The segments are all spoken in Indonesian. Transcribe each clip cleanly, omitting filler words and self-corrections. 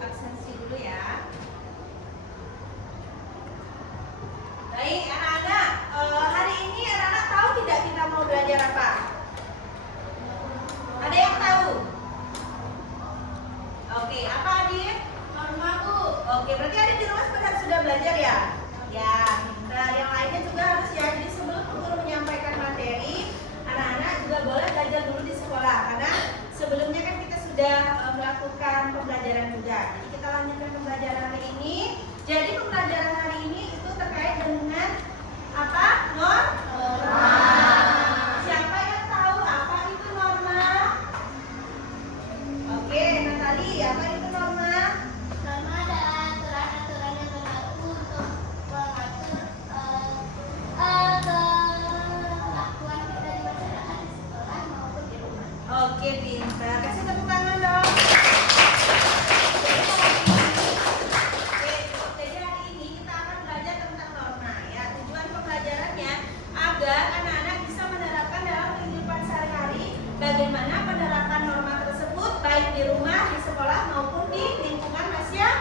absensi dulu ya. Baik anak-anak, hari ini anak-anak tahu tidak kita mau belajar apa? Ada yang tahu? Oke, apa Adit? Norma Bu. Oke, berarti Adit di rumah sudah belajar ya? Ya, nah yang lainnya juga harus ya. Jadi sebelum guru menyampaikan materi, anak-anak juga boleh belajar dulu di sekolah. Karena sebelumnya kan kita sudah melakukan pembelajaran juga. Jadi kita lanjutkan pembelajaran hari ini. Jadi pembelajaran hari ini itu terkait dengan apa? Norma. Siapa yang tahu apa itu norma? Oke, Natali, apa itu norma? Norma adalah aturan-aturan yang berlaku untuk mengatur kelakuan kita di masyarakat, di sekolah maupun di rumah. Oke, pintar. Kasih tepuk tangan dong. Oke, jadi hari ini kita akan belajar tentang norma ya. Tujuan pembelajarannya agar anak-anak bisa menerapkan dalam kehidupan sehari-hari bagaimana penerapan norma tersebut baik di rumah, di sekolah maupun di lingkungan masyarakat.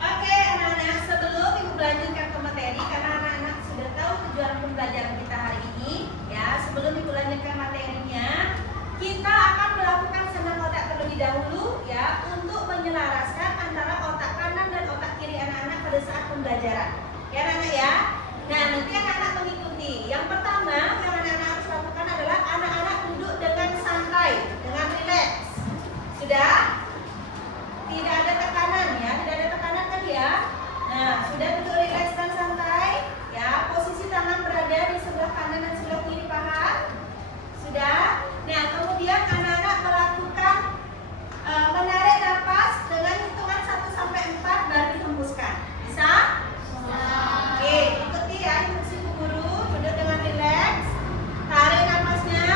Oke, anak-anak, sebelum Ibu melanjutkan ke materi karena anak-anak sudah tahu tujuan pembelajaran kita hari ini ya, sebelum Ibu lanjutkan materinya, kita akan melakukan senam otak terlebih dahulu ya untuk menyelaraskan antara otak kanan dan otak kiri anak-anak pada saat pembelajaran. Ya, anak-anak ya. Nah, nanti anak-anak mengikuti. Yang pertama yang anak-anak harus lakukan adalah anak-anak duduk dengan santai, dengan rileks. Sudah? Tidak ada tekanan ya, tidak ada tekanan kan ya. Nah, sudah duduk rileks dan santai ya. Posisi tangan berada di sebelah kanan dan sebelah kiri paha. Sudah? Nah, kemudian anak-anak melakukan menarik nafas dengan hitungan 1 sampai 4 baru dihembuskan. Bisa? Oke, ikuti ya instruksi Bu Guru. Duduk dengan rileks. Tarik nafasnya.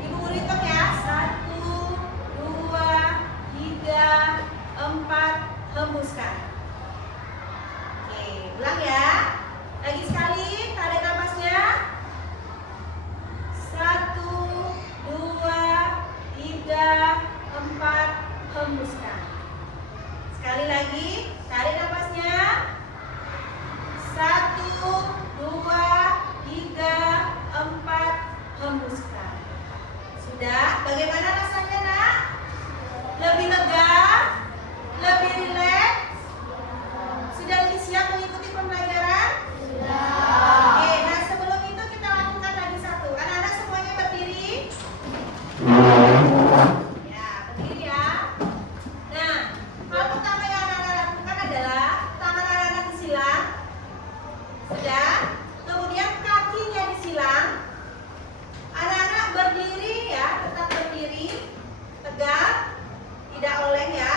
Ibu Guru hitung ya. 1, 2, 3, 4, hembuskan. Oke, ulang ya. Lagi sekali, tarik nafasnya. 1, 2, 3, 4, hembuskan. Sekali lagi, tarik nafasnya. 1, 2, 3, 4, hembuskan. Sudah? Bagaimana rasanya, Nak? Lebih lega? Lebih rileks? Sudah lebih siap mengikuti pembelajaran? Oke, nah sebelum itu kita lakukan lagi satu. Anak-anak semuanya berdiri. Ya, berdiri ya. Nah, hal pertama yang anak-anak lakukan adalah tangan anak-anak disilang. Sudah? Kemudian kakinya disilang. Anak-anak berdiri ya, tetap berdiri, tegak, tidak oleng ya.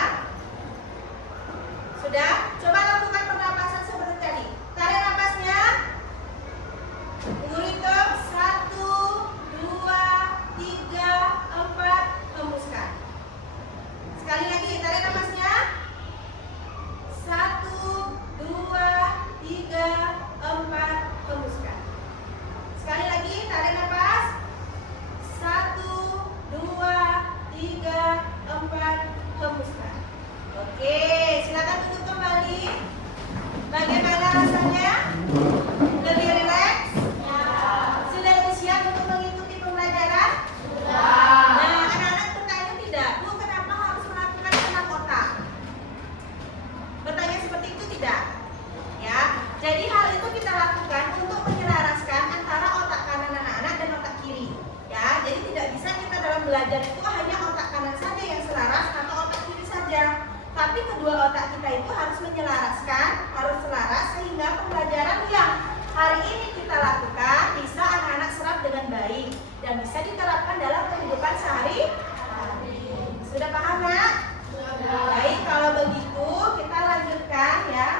Sudah? Coba lakukan pernapasan seperti tadi. Tarik napasnya. Guru hitung 1, 2, 3, 4, hembuskan. Sekali lagi, tarik napasnya. 1, 2, 3, 4, hembuskan. Sekali lagi, tarik napas. 1, 2, 3, 4, hembuskan. Oke, silakan duduk kembali. Bagaimana rasanya? Lebih rileks? Sudah lebih siap untuk mengikuti pembelajaran? Nah, anak-anak bertanya tidak? Bu, kenapa harus melakukan senam otak? Bertanya seperti itu tidak? Ya, jadi hal itu kita lakukan untuk menyelaraskan antara otak kanan anak-anak dan otak kiri. Ya, jadi tidak bisa kita dalam belajar itu hanya otak kanan saja yang selaras atau otak kiri saja. Tapi kedua otak kita itu harus menyelaraskan, harus selaras sehingga pembelajaran yang hari ini kita lakukan bisa anak-anak serap dengan baik dan bisa diterapkan dalam kehidupan sehari-hari. Sudah paham, Nak? Baik, kalau begitu kita lanjutkan ya.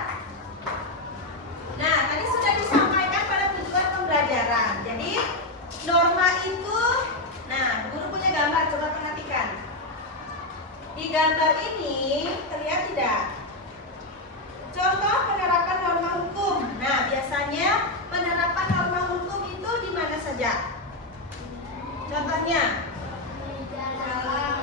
Nah, tadi sudah disampaikan pada tujuan pembelajaran. Jadi, norma itu, nah, guru punya gambar, coba perhatikan. Di gambar ini terlihat tidak? Contoh penerapan norma hukum. Nah, biasanya penerapan norma hukum itu di mana saja? Contohnya? Di dalam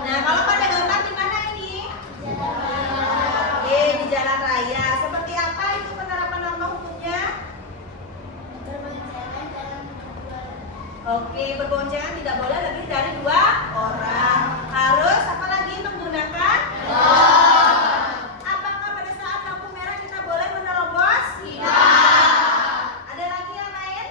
Oke, berboncengan tidak boleh lebih dari 2 orang. Harus apa lagi menggunakan helm. Apakah pada saat lampu merah kita boleh menerobos? Tidak. Ada lagi yang lain?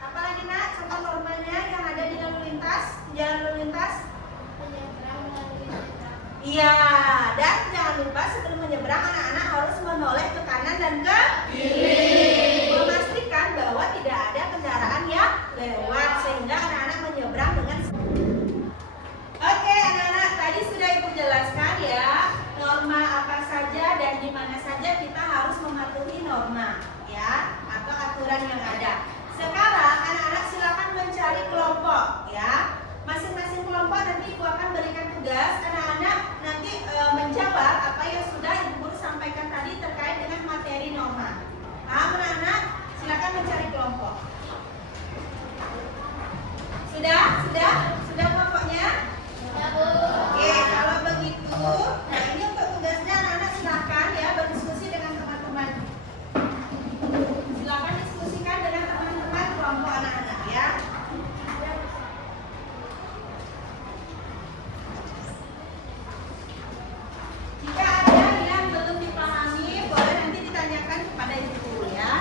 Apalagi nak contoh normanya yang ada di lalu lintas, jalan lalu lintas? Menyeberang melalui zebra. Iya, dan jangan lupa sebelum menyeberang anak-anak harus menoleh ke kanan dan ke kiri. Memastikan bahwa tidak ada kendaraan yang lewat sehingga anak-anak menyeberang dengan. Oke, anak-anak, tadi sudah Ibu jelaskan ya norma apa saja dan di mana saja kita harus mematuhi norma ya atau aturan yang ada. Sekarang anak-anak silakan mencari kelompok ya. Masing-masing kelompok nanti Ibu akan berikan tugas anak-anak nanti menjawab apa yang sudah Ibu Guru sampaikan tadi terkait dengan materi norma. Paham anak-anak? Silakan mencari kelompok. Sudah kelompoknya? Ya, Bu. Oke, kalau begitu, nah ini untuk tugasnya anak-anak silakan ya berdiskusi dengan teman-teman. Silakan diskusikan dengan teman-teman kelompok anak-anak ya. Jika ada yang belum dipahami, boleh nanti ditanyakan kepada Ibu Guru ya.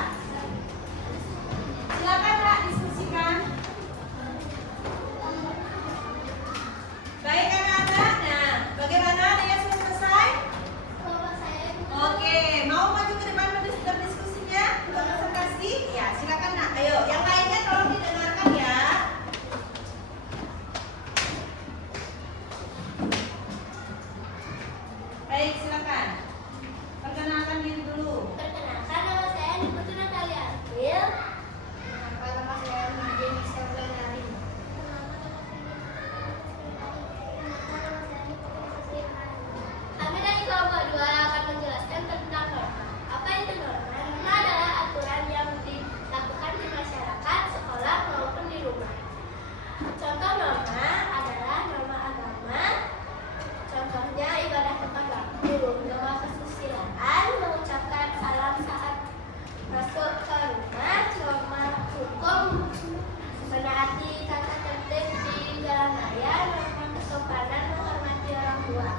Silakan Kak diskusikan. Baik anak-anak, nah bagaimana ada yang sudah selesai? Kelompok saya Oke, mau maju ke depan berdiskusinya untuk presentasi? Ya, silakan nak. Ayo, yang lainnya tolong didengarkan ya. Baik, silakan. Perkenalkan diri dulu. perkenalkan, nama saya Niputu Natalia Arfil. Nama saya Nadine Michelle. Kami dari kelompok 2 akan menjelaskan tentang norma. Apa itu norma? Norma adalah aturan yang dilakukan di masyarakat, sekolah maupun di rumah. Contoh norma adalah norma agama. Contohnya ibadah tepat waktu, norma kesusilaan, mengucapkan salam saat masuk ke rumah, norma hukum, menaati tata tertib di jalan raya, norma kesopanan, menghormati orang tua.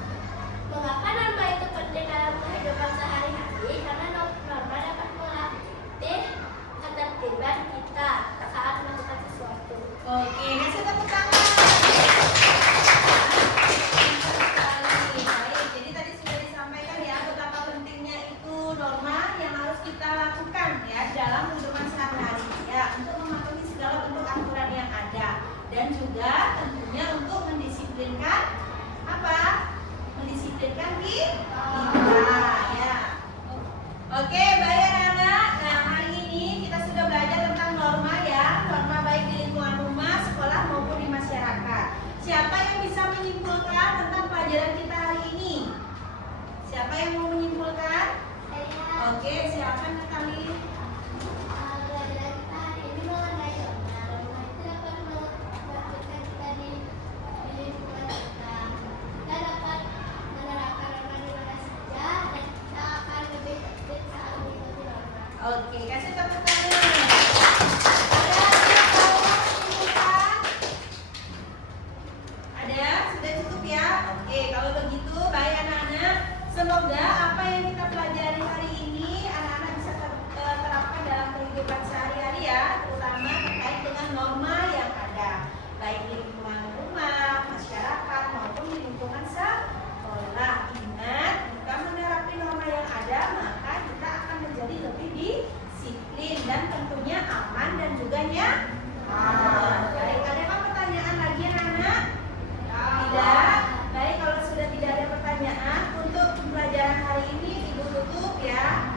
Mengapa norma itu penting dalam kehidupan sehari-hari? Karena norma dapat melatih ketertiban kita saat melakukan sesuatu. Oke, kasih tepuk tangan. Baik, jadi tadi sudah disampaikan ya betapa pentingnya itu norma yang harus kita lakukan ya dalam kehidupan sehari-hari ya untuk mematuhi segala bentuk aturan yang ada dan juga tentunya untuk mendisiplinkan apa? Mendisiplinkan kita ya. Oke, baik anak-anak. Nah, hari ini kita sudah belajar tentang norma ya, norma baik di lingkungan rumah, sekolah maupun di masyarakat. Siapa yang bisa menyimpulkan tentang pelajaran kita hari ini? Siapa yang mau menyimpulkan? Oke, silakan Natali. Pelajaran kita hari ini mengenai norma. Norma itu dapat membantu kita di lingkungan kita. Kita dapat menerapkan norma di mana saja dan kita akan lebih tertib saat mengikuti norma. Oke, kasih tepuk tangan. Ada yang mau menyimpulkan? Ada? Sudah cukup ya? Oke, kalau begitu baik anak-anak. Semoga apa yang kita pelajari hari ini anak-anak bisa terapkan dalam kehidupan sehari-hari ya, terutama terkait dengan norma yang ada, baik di lingkungan rumah, masyarakat maupun di lingkungan sekolah. Ingat, jika menerapkan norma yang ada, maka kita akan menjadi lebih disiplin dan tentunya aman dan juga nyaman. Baik, adakah pertanyaan lagi anak-anak? Tidak. Baik, kalau sudah tidak ada pertanyaan untuk pembelajaran hari ini Ibu tutup ya.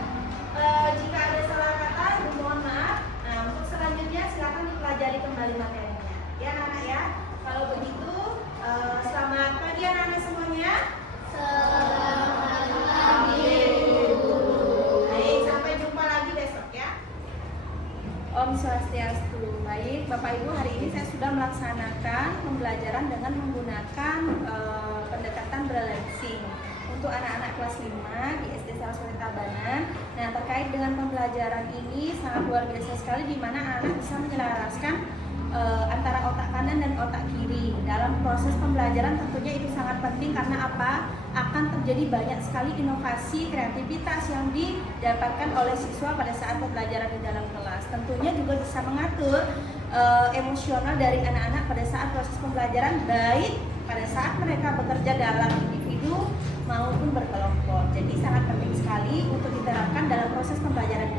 Jika ada salah kata Ibu mohon maaf. Nah, untuk selanjutnya silakan dipelajari kembali materinya. Ya anak-anak ya. Kalau begitu selamat pagi anak-anak semuanya. Selamat pagi, Bu. Baik, sampai jumpa lagi besok ya. Om Swastiastu. Baik, Bapak Ibu, hari ini saya sudah melaksanakan pembelajaran dengan menggunakan pendekatan balancing untuk anak-anak kelas 5 di SD Saraswati Tabanan. Nah, terkait dengan pembelajaran ini sangat luar biasa sekali di mana anak-anak bisa menyelaraskan antara otak kanan dan otak kiri. Dalam proses pembelajaran tentunya itu sangat penting karena apa? Akan terjadi banyak sekali inovasi, kreativitas yang didapatkan oleh siswa pada saat pembelajaran di dalam kelas. Tentunya juga bisa mengatur emosional dari anak-anak pada saat proses pembelajaran, baik pada saat mereka bekerja dalam individu maupun berkelompok. Jadi sangat penting sekali untuk diterapkan dalam proses pembelajaran